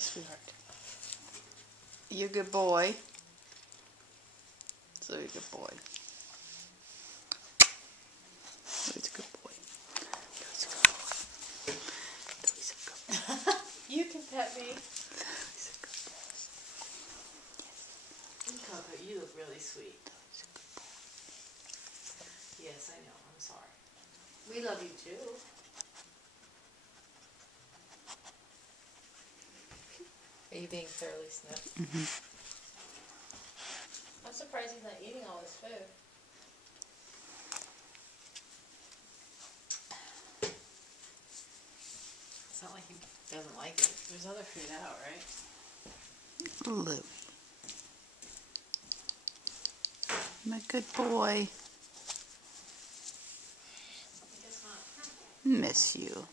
sweetheart. You're a good boy. So you're a good boy. Louie's a good boy. Louie's a good boy. Louie's a good boy. You can pet me. Louie's a good boy. Yes. Coco, you look really sweet. Louie's a good boy. Yes, I know. I'm sorry. We love you too. Are you being thoroughly sniffed? Mm-hmm. I'm surprised he's not eating all his food. It's not like he doesn't like it. There's other food out, right? Louie. I'm a good boy. I guess not. Miss you.